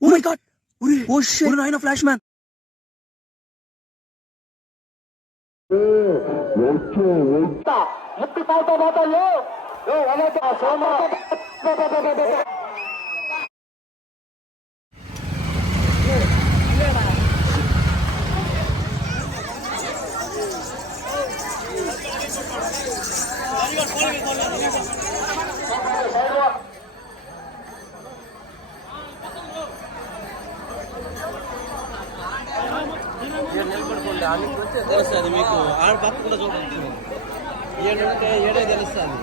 Oh my god! Oh shit! Naina Flash Man! తెలుస్తుంది మీకు ఆడ పక్క కూడా చూడవచ్చు ఏడంటే ఏడే తెలుస్తుంది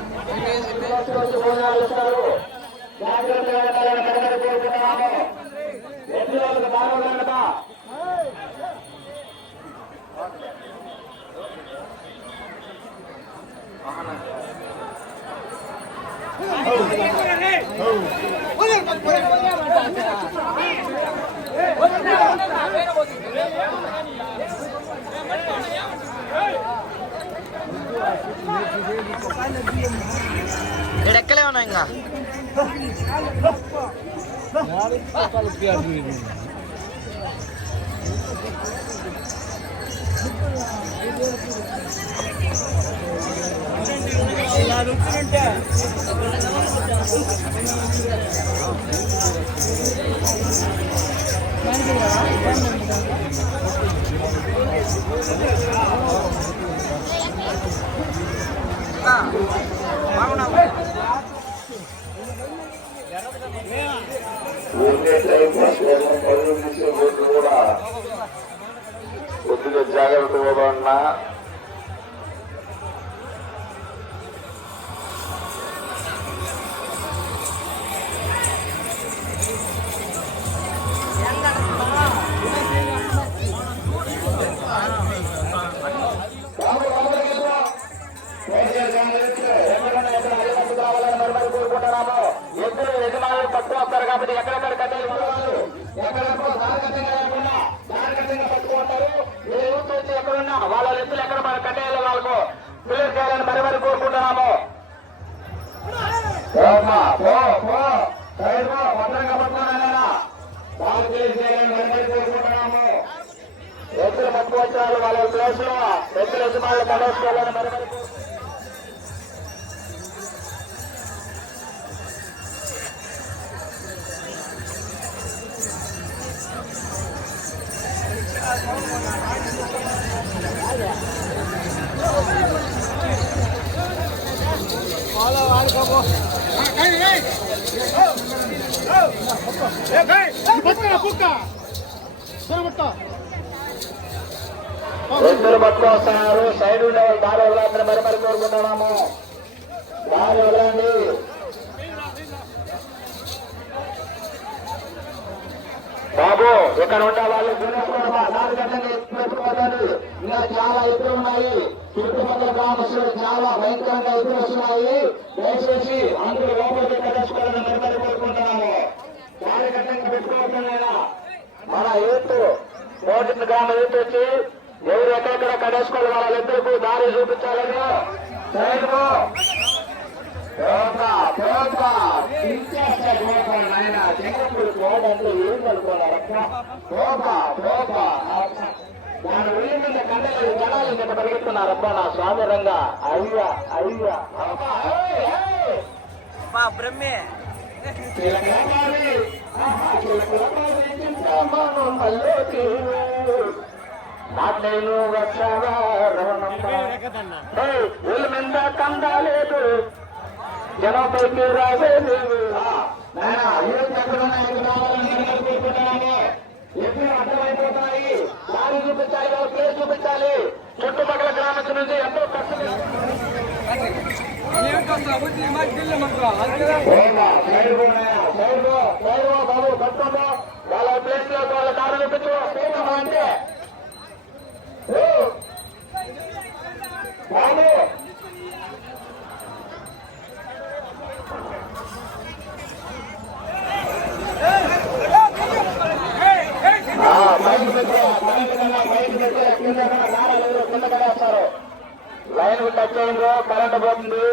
ఎక్కలే ఉన్నా ఇంకా కూడా కొద్దిగా జాగ్రత్తగా ఉన్నా కాబట్టి ఎక్కడెక్కడ కట్టేలు పట్టుకుంటారు. మీరు యూత్ వచ్చి ఎక్కడున్నా వాళ్ళ ఎత్తులు ఎక్కడ కట్టేయాలి వాళ్ళకు క్లియర్ చేయాలని మరి కోరుకుంటున్నాము. భద్రంగా పట్టుకున్నా వాళ్ళు క్లియర్ చేయాలని మరి కోరుకుంటున్నాము. ఎత్తులు పట్టుకోవచ్చు వాళ్ళ ప్లేస్ లో ఎత్తులు యజమానులు పడేసుకోవాలని మరి ఎత్తులు పట్టుకొస్తున్నారు. సైడ్ ఉండే వాళ్ళు దారి వదలండి మరి కోరుకుంటున్నాము. దారి వదలండి. బాబు ఇక్కడ ఉండే వాళ్ళు పెట్టుకోవాలి. ఇంకా చాలా ఎత్తులు ఉన్నాయి. చుట్టుపక్కల గ్రామస్తులు చాలా భయంకరంగా ఎత్తులు వస్తున్నాయి. దయచేసి అందరూ లోపలికి కట్టేసుకోవాలని మరి కోరుకుంటున్నాము. దారి కట్టంగా పెట్టుకోవట్లేదా మన యూత్ కోటి గ్రామ యూత్ వచ్చి ఎవరు ఎక్కడెక్కడ కట్టేసుకోవాలి వాళ్ళ ఇద్దరికి దారి చూపించాలని జగప్పుడు పోదంటే ఏం అనుకున్నారప్ప దాని ఉల్లి మీద కండలు జనాలు ఇంత పరిగెత్తున్నారప్ప నా స్వామి రంగా. అయ్యా అయ్యా బ్రహ్మే నేను వచ్చావా ఊళ్ళ మీద కందాలేదు జనంపైకి రాలేదు. ఎప్పుడు అర్థమైపోతాయి. దారి చూపించాలి వాళ్ళ ప్లేస్ చూపించాలి. చుట్టుపక్కల గ్రామం నుంచి ఎంతో కష్టం బాబు కష్టంలో వాళ్ళ ప్లేస్ లో వాళ్ళ దారి చూపించు అంటే బాబు లైన్ టచ్ అయిందో కరెంట్ పోతుంది.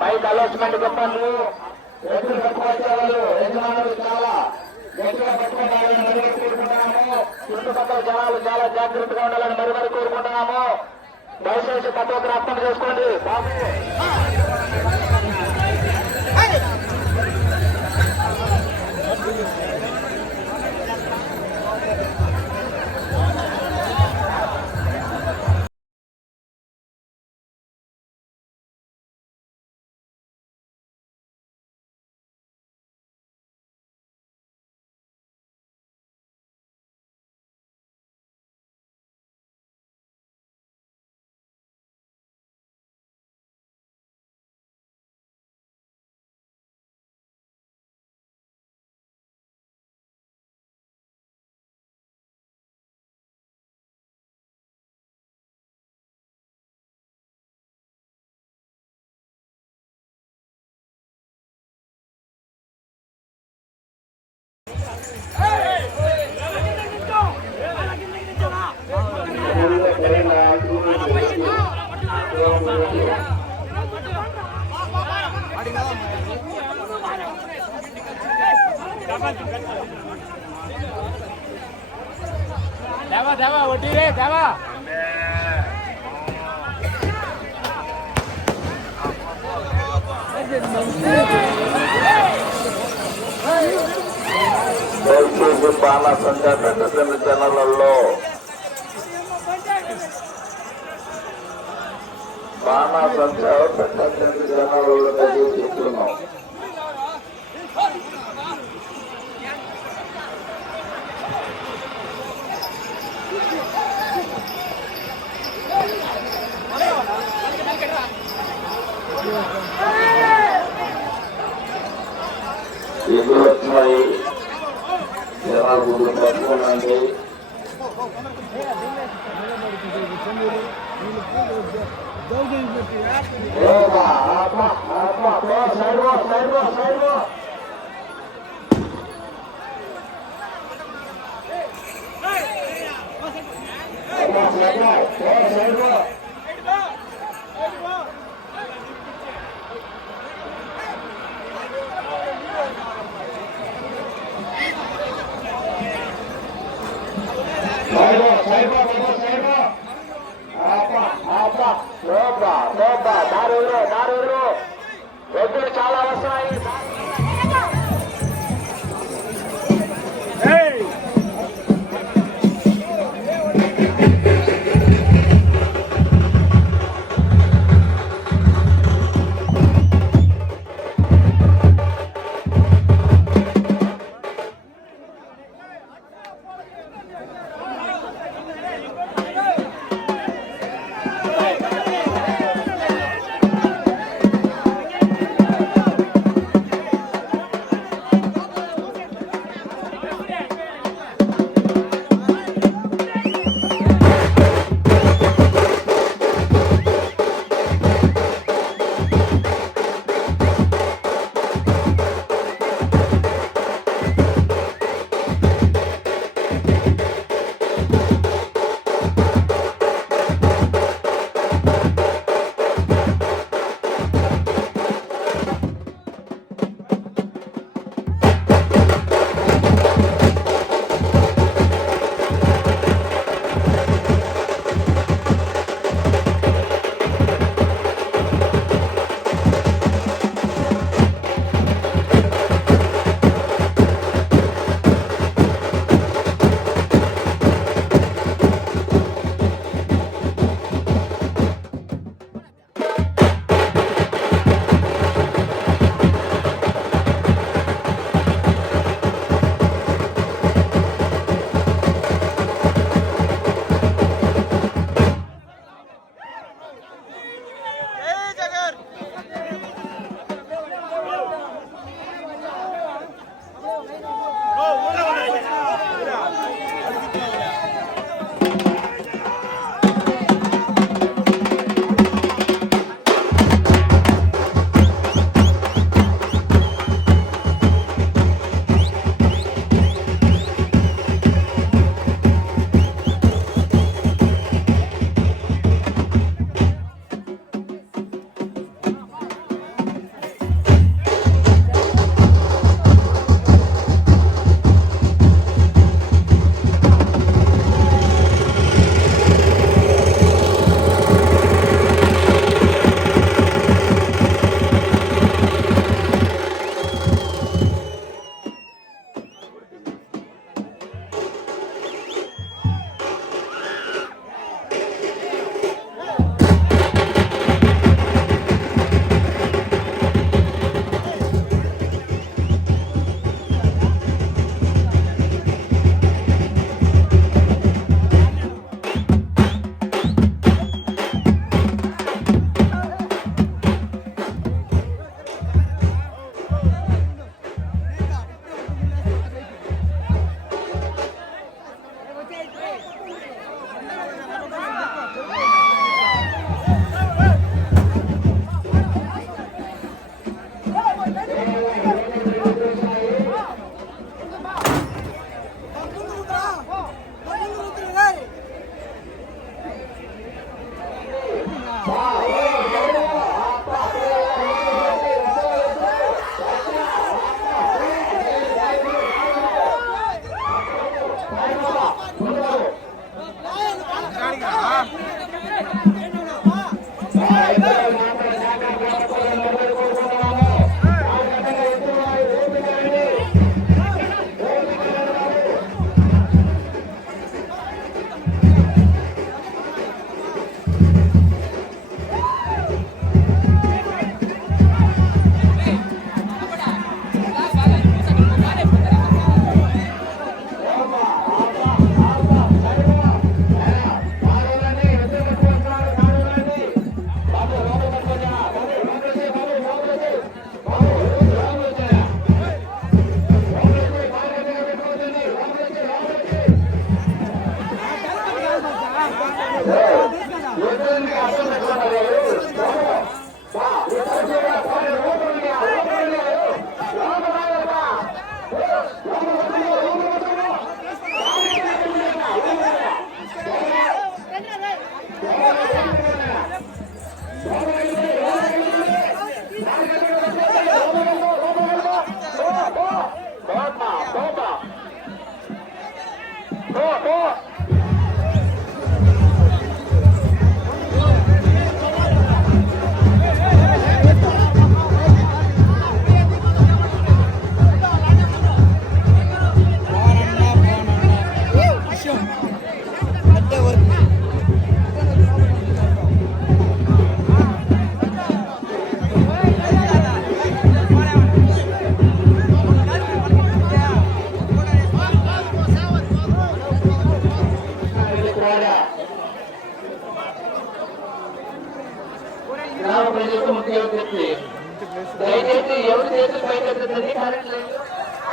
బైక్ అలౌన్స్మెంట్ చెప్పండి. ఎప్పుడు పట్టుకొచ్చే వాళ్ళు కూడా జనాలు చాలా జాగ్రత్తగా ఉండాలని మరి కోరుకుంటున్నాము. దయచేసి ప్రతి ఒక్కరు అర్థం చేసుకోండి బాబు. దేవా వడ్డీ రే దేవా. దయచేసి బాణసంచ పెద్ద ఛానళ్లలో బాణసంచ పెద్ద ఛానళ్లలో చెప్తున్నాం. ఎదురు వచ్చినాయి జనాలు పట్టుకోనండి. దారు ఎద్దులు చాలా వస్తున్నాయి.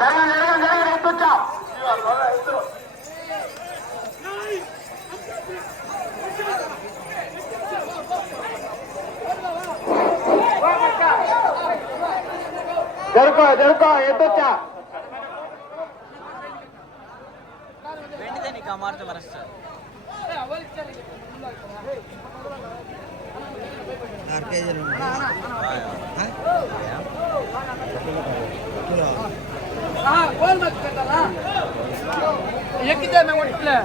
ఎత్తొచ్చా జరుకో ఎత్తొచ్చా వెంటనే నీకు మార్చ మరస్తా ఎక్కితే మేము ఇట్లే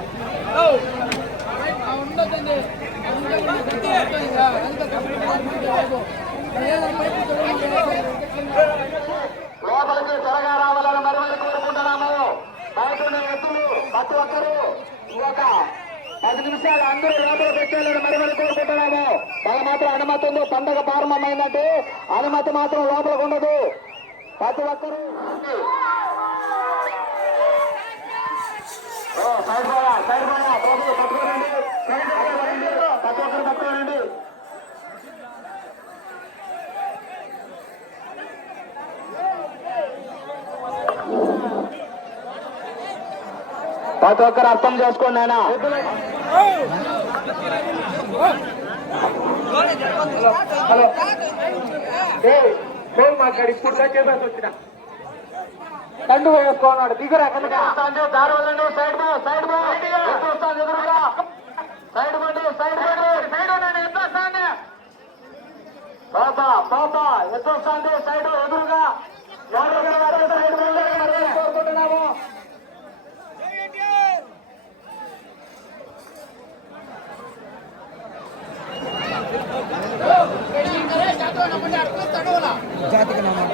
ఉండదండి లోపలికి త్వరగా రావాలని మరి కోరుకుంటున్నాము. బయట ఉన్న వ్యక్తులు ప్రతి ఒక్కరూ ఒక 10 నిమిషాలు అందరూ లోపలికి వచ్చేయాలని మరి కోరుకుంటున్నాము. వాళ్ళ మాత్రం అనుమతి ఉంది. పండగ ప్రారంభమైందంటే అనుమతి మాత్రం లోపలికి ఉండదు. ప్రతి ఒక్కరూ సైడ్ పట్టుకోనండి. ప్రతి ఒక్కరు పట్టుకోనండి. ప్రతి ఒక్కరు అర్థం చేసుకోండి ఆయన. ఫోన్ మాట్లాడి ఇప్పుడు చేసి వచ్చిన కండు వేసుకోన్నాడు. దిగురా దారి వదండి. సైడ్ సైడ్ వస్తాను ఎదురుగా. సైడ్ బండి సైడ్ బండి ఎంత వస్తాండి పాపా ఎంత వస్తాండి. సైడ్ ఎదురుగా సైడ్ కోరుకుంటున్నాము. జాతికి నమ్మాట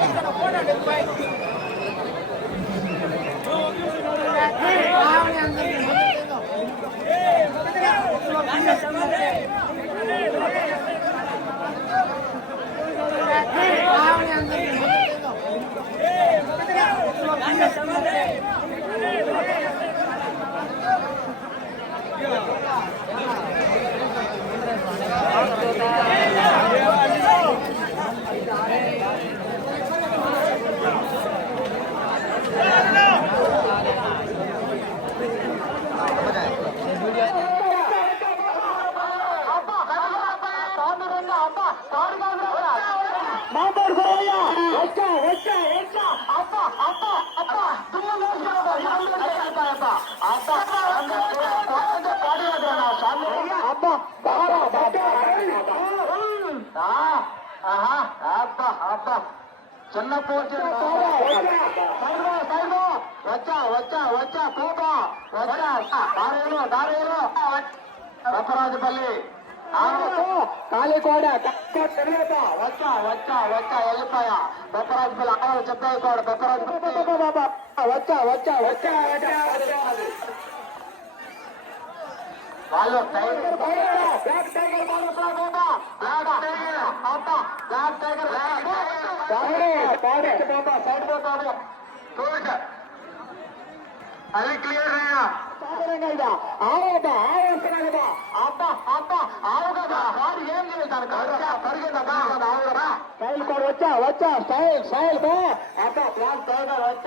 మాట్లాడుకోవయ్యా. వచ్చా అబ్బా చిన్న పోటీ వచ్చా కోపా వచ్చా దారేలో రప్పరాజుపల్లి కాళీకోడ వచ్చా వెళ్ళిపోయా. బొప్పరాజుపల్లి అక్కడ చెప్పేకోడ బొప్పరాజు వచ్చా వాళ్ళు అది క్లియర్ అయ్యా. ఏం చేస్తాను వచ్చా స్టైల్ బో వచ్చా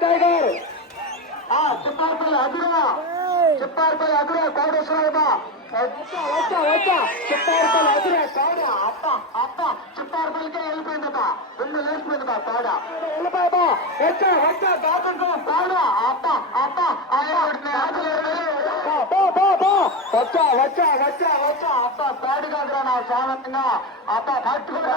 టైగర్ చెప్పారుపల్లి అదురా కోటేశ్వరరావు వచ్చా చెప్పారుపల్లి అదురా కోడ చెప్పారుపల్లికే వెళ్ళిపోయిందట. 2 లేచిపోయిందట కోడ వెళ్ళిపోయా. వచ్చా బాబు కోడ వచ్చా పేడు కాదురా నా సామంతంగా పట్టుకున్నా.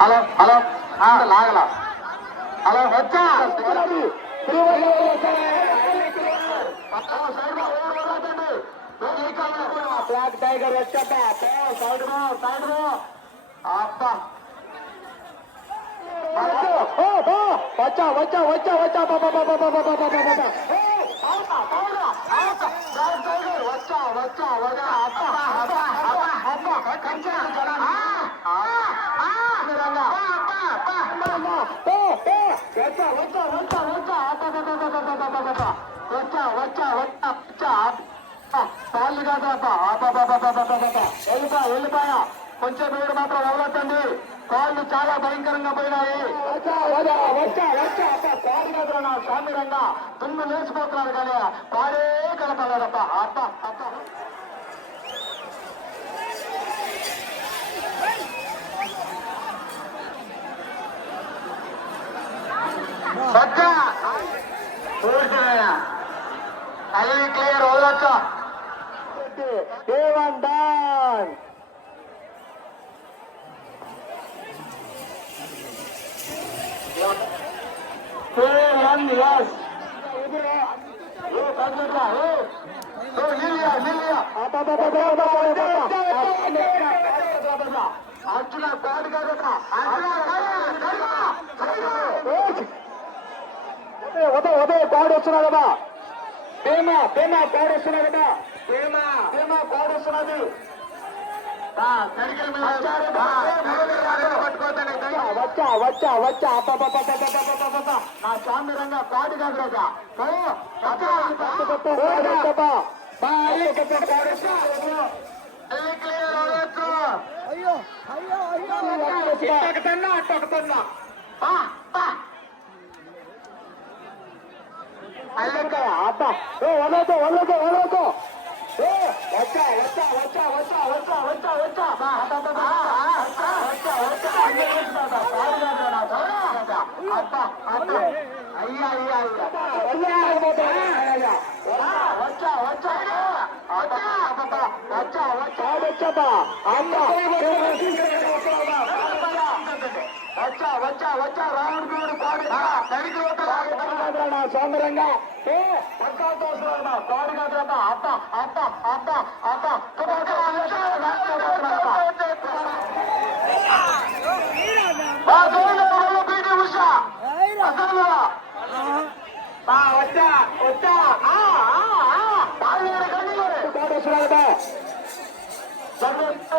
హలో లాగల హలో వచ్చా బ్లాక్ టైగర్ వచ్చాట సైడ్ అబ్బా వచ్చా వచ్చా వచ్చా వచ్చా వచ్చా పాలు కాదా వెళ్ళిపోయా కొంచెం మీరు మాత్రం వదలొద్దండి. కాళ్ళు చాలా భయంకరంగా పోయినాయి. పాలు కాదు నా సామిరంగా దుమ్ము లేచిపోతున్నారు కానీ పాడే కలపలేదప్ప. అప్ప అప్ప అల్లి క్లియర్ వదలొచ్చా. ఏవన్ డాన్ అర్జున కాదు కదా ఉదయ కాడు వస్తున్నాడమ్మా. భీమా భీమా కాడు వస్తున్నాడమ్మా. భీమా కాడు వస్తున్నది. వచ్చా వచ్చా వచ్చా నా సామ్యంగా కాదు కాదు అయ్యో అయ్యో అయ్యో అట్టొకతన్నా అట్టొకతన్నా అబ్బా వదలతో వదలతో వదలతో వచ్చా వచ్చా వచ్చా వచ్చా వచ్చా వచ్చా వచ్చా అబ్బా అబ్బా అయ్యా అయ్యా అయ్యా వచ్చా వచ్చా వచ్చా వచ్చా వచ్చా వచ్చా వచ్చా వచ్చా రాముడు గూడు కోడి సౌందర్యంగా కోడి కాదు అత్త అత్త అత్త అత్త పీటీ ఉషా వచ్చా వచ్చా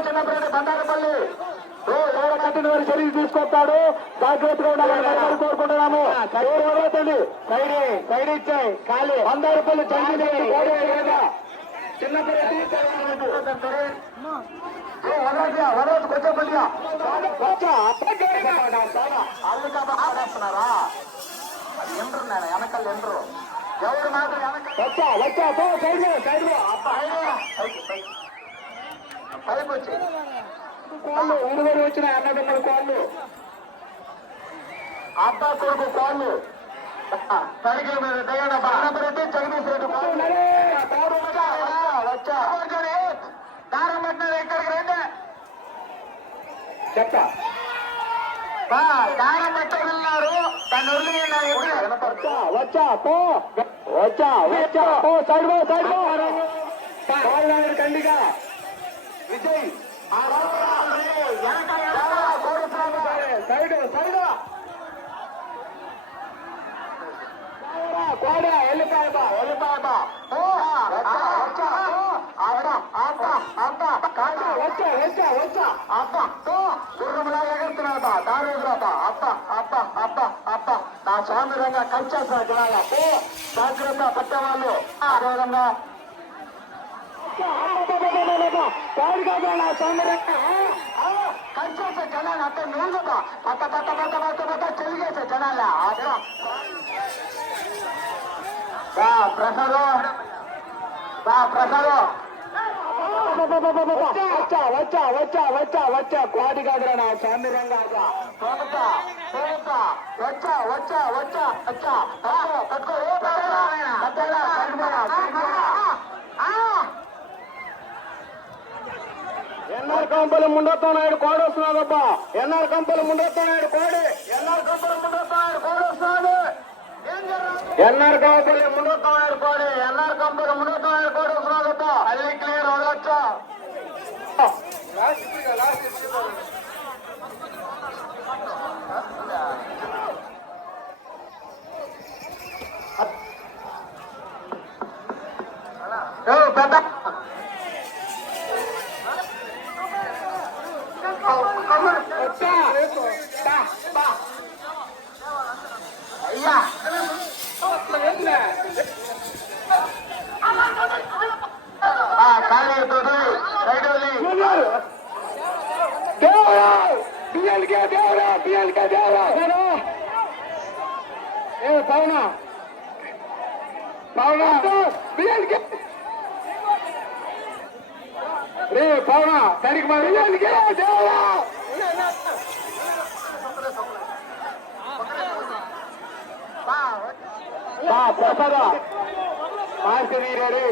చిన్నప్పటి బండారపల్లి ఎవరో కట్టిన వారి చర్యలు తీసుకొస్తాడు. జాగ్రత్తగా ఉండాలని కోరుకుంటున్నాము. సైడ్ ఇచ్చాయి ఖాళీ 100 రూపాయలు చిన్నప్పటి ఆడేస్తున్నారా ఎండ్రు నేను వెనకాల ఎండ్రు ఎవరు మాత్రం వచ్చా వచ్చా సైడ్ సైడ్ పైకి వచ్చి కోళ్ళు ఊరుగోడు వచ్చిన అన్నదమ్ముడు కోళ్ళు అబ్బా కొడుకు కోళ్ళు సరిగ్గా మీరు దయ్యాడ బాణపరెడ్డి జగదీష్ రెడ్డి వచ్చా దారం పెట్టినారు ఇక్కడికి రండి చెప్తా దారం పెట్టగలిగినారు దాన్ని వదిలినారు వచ్చా పో వచ్చా వచ్చా పో side side Kandiga Vijay side side కోడ వెళ్ళిపోయా వెళ్ళిపోయా వచ్చా వచ్చా వచ్చా అబ్బ గుర్రంలాగా ఎగురుతున్నాడా దారేదురాబా అబ్బ అబ్బ అబ్బ అబ్బ నా స్వామిరంగా కలిసేస్తున్నా జనాల జాగ్రత్త పట్టేవాళ్ళు అదేవిధంగా కోడి కాదు నా స్వామిరంగా కలిసేసే జనాలు అంత నీళ్ళుగా పట్ట పట్ట పట్ట పట్ట పట్ట చెలిగేసే జనాల ప్రసాదు ప్రసాదు వచ్చా వచ్చా వచ్చా వచ్చా వచ్చా కోడి కాదురా నా సామిరంగా వచ్చా వచ్చా వచ్చా వచ్చా పట్టుకో ఎన్ఆర్ కంపెనీ ముందొస్తున్నాడు కోడి వస్తున్నాడబ్బా ఎన్ఆర్ కంపెనీ ముందొస్తున్నాడు కోడి ఎన్ఆర్ కంపెనీ ముందొస్తున్నాడు కోడి వస్తున్నాడు ఎన్ఆర్ కంపెనీ ముందొస్తున్నాడు కోడి ఎన్ఆర్ కంపెనీ ముందొస్తున్నాడు కోడి వస్తున్నాడబ్బా అల్లి క్లియర్ వదలొచ్చా పెద్ద అయ్యా దేవరా బిఎల్కే దేవరా బిఎల్కే దేవరా ఏ పవన పవన బిఎల్కే రే పవన సరికి మరి బిఎల్కే దేవరా ప్రసాద మార్చి వీరే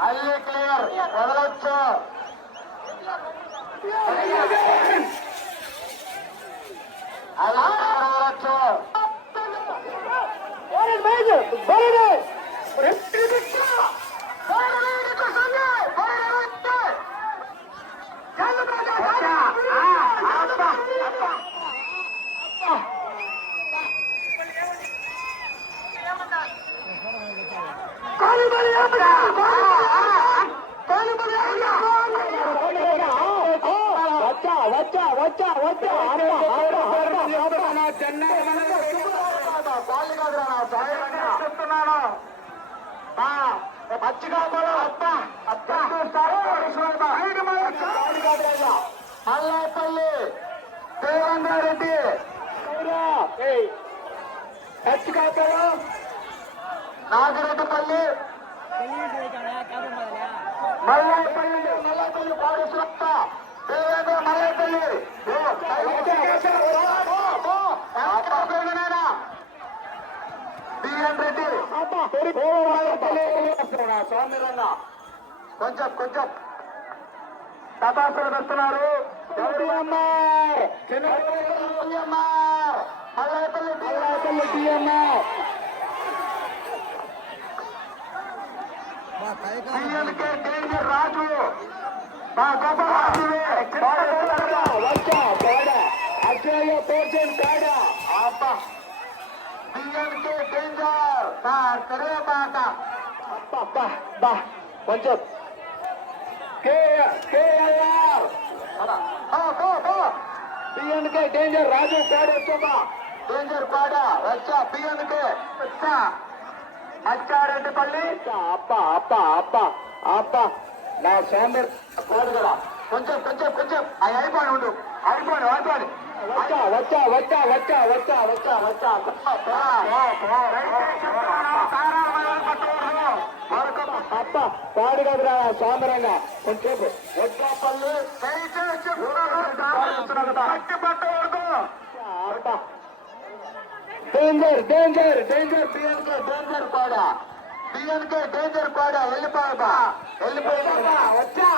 అల్లీ క్లియర్ వదలొచ్చు మల్లాపల్లి దేవేంద్రారెడ్డి నాగిరెడ్డిపల్లి మల్లాపల్లి మల్లాపల్లి పారిశ్రమ దేవేంద్ర మల్లాపల్లి బిఎన్ రెడ్డి స్వామి రంగ కొంచెం కొంచెం తపాసులు వస్తున్నారు మల్లాపల్లి డిఎంఆర్ బిఎన్కే డేంజర్ రాజు బిఎన్కే డేంజర్ కొంచెం కేఎల్ఆర్ బిఎన్కే డేంజర్ రాజు పేడ వచ్చా డేంజర్ పాడ వచ్చా బిఎన్కే వచ్చా అచ్చారెడ్డిపల్లి అబ్బా అబ్బా అబ్బా అబ్బా నా సోమర్ కోడు కదా కొంచెం కొంచెం కొంచెం అయిపోయి ఉండు అయిపోయి అయిపోయి వచ్చా వచ్చా వచ్చా వచ్చా వచ్చా వచ్చా వచ్చా అబ్బా పాడు కదరా సోమరంగా కొంచెం వచ్చాపల్లి అబ్బా danger danger danger BNK danger పాడా బిఎన్కే డేంజర్ పాడా వెళ్ళిపోయా వెళ్ళిపోయా వచ్చా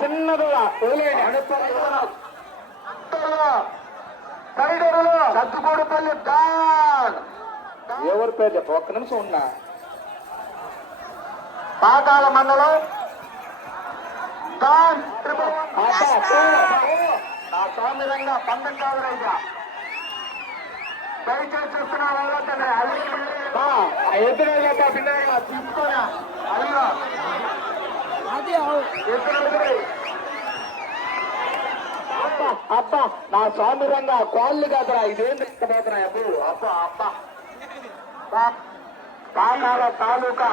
చిన్నది సత్తుకోడుపల్లి డాన్ ఎవరి పేరు చెప్ప ఒక్క నిమిషం ఉన్నా పాతాళ మండలం డాన్ నా స్వామి రంగ పందం కాదు రైజా దయచేసి చూస్తున్నా ఎదురు తీసుకోరా అయ్యో అబ్బా అబ్బా నా స్వామి రంగ కాళ్ళు కాదురా ఇదేం పోతున్నా ఎప్పుడు అబ్బా అబ్బా పాకాల తాలూకా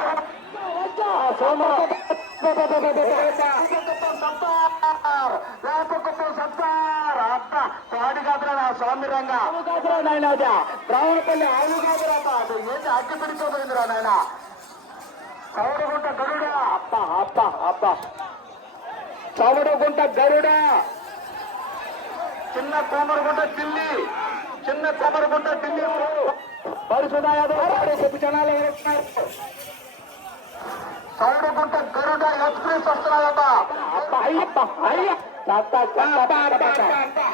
పాడి కాదురా నా స్వామి రంగ కాదురా నాయన రావణపల్లి ఆవు కాదురా ఏంటి అగ్గి పిడిచిపోయిందిరా నాయన చౌడగుంట గరుడా అబ్బా అబ్బా అబ్బా చౌడగుంట గరుడా చిన్న కోమరగుంట ఢిల్లీ చిన్న కొమరగుంట ఢిల్లీ పరిశుధ యాదవ్ చెప్పి జనాలు సౌడుగుంట గరుడ ఎక్స్ప్రెస్ వస్తున్నాయట.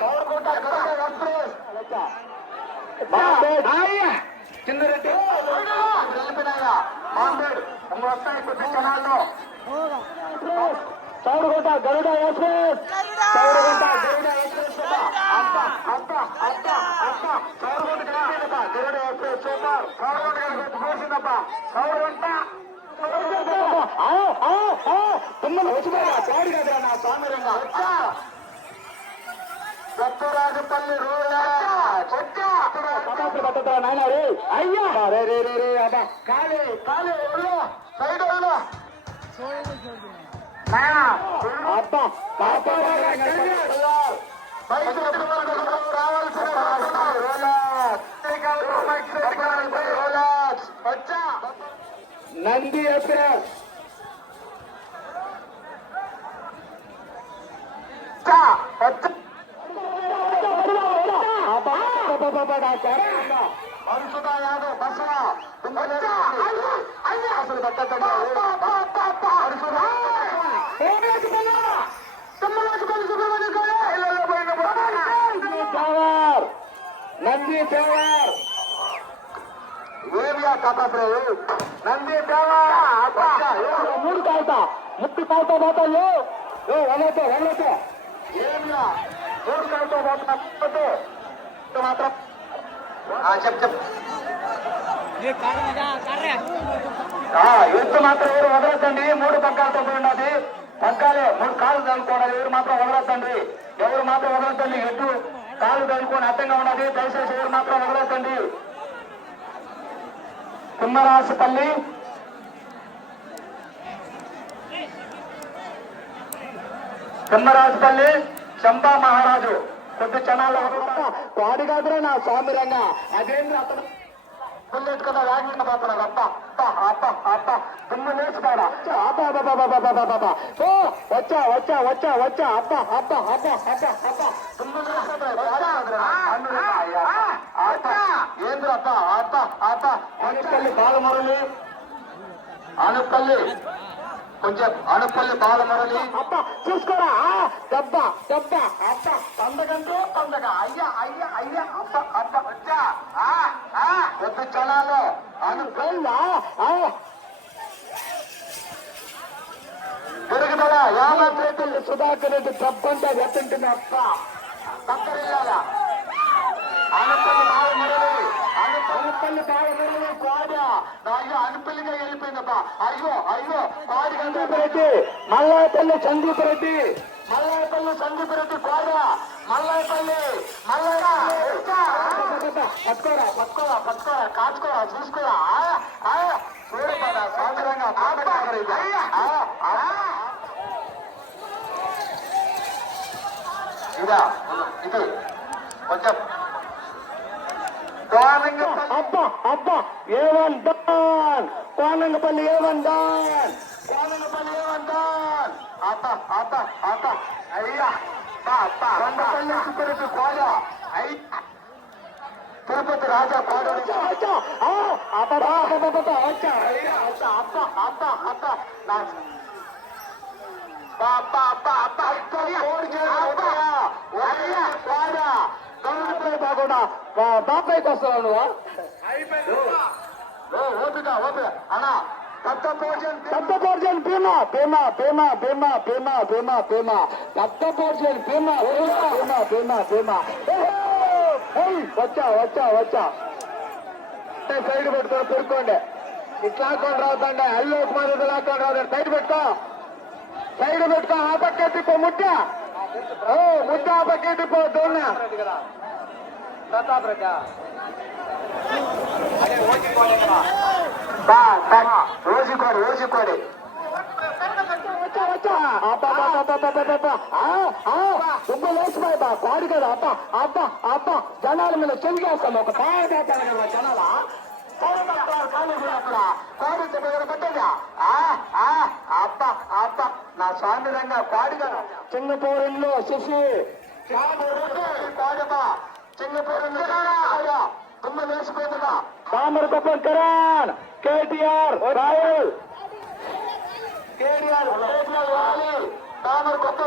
సౌడుగుంట గరుడ ఎక్స్ప్రెస్ చిన్నరెడ్డి వెళ్ళిపోయినాయా మాంబేడ్ వస్తాయి కొద్ది క్షణాల్లో. సౌడుగుంట గరుడ ఎక్స్ప్రెస్ సౌడుగుంట గరుడ ఎక్స్ప్రెస్ సౌడుగుంట గరుడ ఎక్స్ప్రెస్ సూపర్. సౌడుగుంట చూసిందప్ప సౌడుగుంట తుమ్మలు వచ్చిపోయా చాడి కదా నా స్వామిరంగా సత్వరాజపల్లి నాయన రే అయ్యా రే రే రే రే అబ్బా ఖాళీ ఖాళీ సైడ్ అబ్బా వచ్చా నంది ఎక్స్ప్రెస్ మరుసుదా యాదవ్ బసరా అసలు నంది దేవర్ ఏమియా కథ నంది దేవర్ మూడు కాలుతా ముట్టు కాలుతా పోతాళ్ళు వెళ్ళతో వెళ్ళతో ఏమియా మూడు కాలుతో పోతున్నా మాత్రం చెప్ ఎత్తు మాత్రం ఎవరు వదలొద్దండి. మూడు పగ్గాలతో ఉన్నది పగ్గాలే మూడు కాళ్ళు తగులుకోవాలి. ఎవరు మాత్రం వదలొద్దండి. ఎవరు మాత్రం వదలొద్దండి. ఎద్దు కాళ్ళు తగులుకొని అడ్డంగా ఉన్నది. దయచేసి ఎవరు మాత్రం వదలొద్దండి. తుమ్మరాజపల్లి తుమ్మరాజపల్లి చంపా మహారాజు కొద్ది క్షణాల్లో వాడి కాదురా నా స్వామి రంగా అదేంటి అతను బుల్లెట్ కదా వ్యాగిన పోతున్నాడు. అప్ప అప్ప అప్ప దుమ్ము లేచిపోయాడా వచ్చా వచ్చా వచ్చా వచ్చా అప్ప అప్ప అప్ప అప్ప అప్ప దుమ్ము ఏంద్ర అప్ప అప్ప అప్ప అనుపల్లి బాలమురళి అనుపల్లి కొంచెం అనుపల్లి బాలమురళి అప్ప చూసుకోరా దెబ్బ దెబ్బ అప్ప పండగంటే పండగ అయ్యా అయ్యా అయ్యా అప్ప అప్ప వచ్చా కొద్ది క్షణాల్లో అనుపల్లి పెరుగుదల యావత్ రెడ్డి సుధాకర్ రెడ్డి దెబ్బంతా వెత్తంటుంది అప్ప పక్కన అనుపల్లి బాలమురళి అనుపల్లి బాలమురళి కోడా అయ్యో అనుపల్లిగా వెళ్ళిపోయిందబ్బా. అయ్యో అయ్యో కోడి సందీపరెడ్డి మల్లాయపల్లి సందీపరెడ్డి మల్లాయపల్లి సందీపరెడ్డి కోడా మల్లాయపల్లి పట్టుకోరా పట్టుకోరా పట్టుకోరా కాచుకోరా చూసుకోరా చూడరా సాధారణంగా ఇదా ఇది కొంచెం అబ్బా అబ్బా A one don Konangapalli A one don Konangapalli A one don అబ్బ అబ్బ అబ్బ అయ్యా కొండపల్లి సుబ్బరెడ్డి కోడ తిరుపతి రాజా కోడలి బాబాయ్ వస్తావు నువ్వు ఓపిక ఓపిక అన్నా పెద్ద పోర్జన్ భీమా భీమా భీమా భీమా భీమా భీమా భీమా పెద్ద పోర్జన్ భీమా భీమా భీమా భీమా వచ్చా వచ్చా వచ్చా సైడ్ పెట్టుకొని పెరుక్కోండి ఇట్లా లాక్కొని రావుతాండి అల్లోకి మాది లాక్కొని రావు సైడ్ పెట్టుకో ఆ పక్కే తిప్పో ముట్ట ముట్ట ఆ పక్కే తిప్పో దోన్న ప్రతాప్ రెడ్డి రోజుకోడి లేచిపోయి బా కోడి కదా అబ్బ అబ్బ అబ్బ జనాల మీద చెంగేస్తాం ఒక పాడేస్తాను జనాల కోడి పట్టేదా అబ్బ అబ్బ నా స్వామి రంగా కోడి కదా చింగపూరిలో శశి కోడబా చింగపూరిలో తుమ్మ వేసిపోతుందా దామరకొప్పం కరణ్ కేటీఆర్ రాయల్ కేడిఆర్ వాలి తామర కొత్త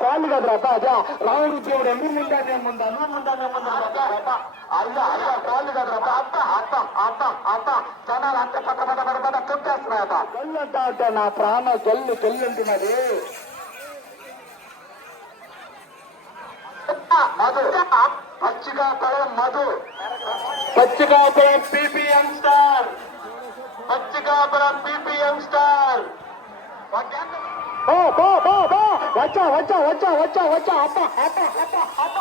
కాళ్ళు కదరా బాజా రావుడు దేవుడు ఎందుకు ముందానే ముందా నువ్వు ముందానే ముందా అయ్యా అయ్యా కాళ్ళు కదరా అత్త అత్త అత్త అత్త జనాలు అంత పక్క పక్క పక్క పక్క కొట్టేస్తున్నాయట గల్లంట అంటే నా ప్రాణ గల్లు గల్లుంది మరి Madhu Pachikapuram Madhu Pachikapuram ppm star Pachikapuram ppm star వచ్చా వచ్చా వచ్చా వచ్చా వచ్చా అప్ప అప్ప అప్ప అప్ప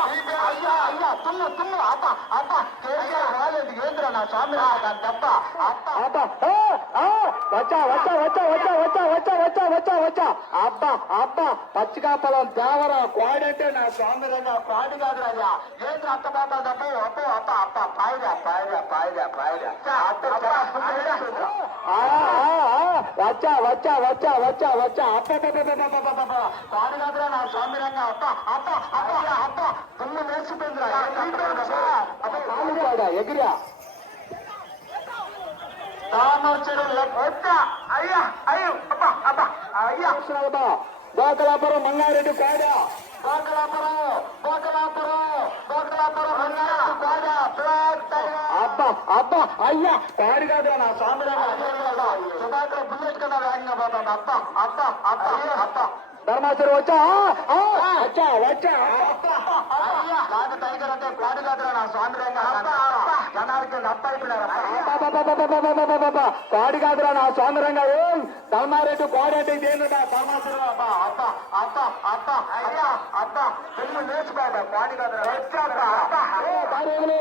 అయ్యా అయ్యా తుమ్ము తుమ్ము అప్ప అప్ప కేసీఆర్ రాలేదు ఏంద్ర నా స్వామి దెబ్బ అప్ప అప్ప వచ్చా వచ్చా వచ్చా వచ్చా వచ్చా వచ్చా వచ్చా వచ్చా వచ్చా అబ్బా అబ్బా పచ్చికాపలం దేవరా కోడంటే నా స్వామి రంగా కోడి కాదు రాజా ఏంద్ర అత్త బాబా దెబ్బ అప్ప అప్ప అప్ప పాయిరా పాయిరా పాయిరా పాయిరా వచ్చా వచ్చా వచ్చా వచ్చా వచ్చా అప్ప పాడు కాదురా నా స్వామి రంగా అప్ప అప్ప అప్ప అప్ప తుమ్ము నేర్చిపోయిందిరా అప్ప ఎగిరా రామోచుడు అయ్యా అయ్యో అబ్బా అబ్బా అయ్యా గోకలాపురం మంగారెడ్డి కోడ గోకలాపురం గోకలాపురం గోకలాపురం మంగారెడ్డి కోడ అబ్బా అబ్బా అయ్యా పాడు కాదురా నా స్వామి సుధాకర్ బుల్లెట్ కన్నా వేగంగా పోతాడు అబ్బా అబ్బా అబ్బా అబ్బా ధర్మాచరు వచ్చా వచ్చా వచ్చా కాదు టైగర్ అంటే కాదు కాదురా నా స్వామి జనాలకి కాడు కాదురా నా స్వామి రంగా ధర్మారెడ్డి కోడంటే ఇదేనుడా ధర్మాచరు అబ్బా అబ్బా అబ్బా అబ్బా అయ్యా అబ్బా తెలుగు నేర్చుకోదా కాడు కాదురా వచ్చా భార్యలు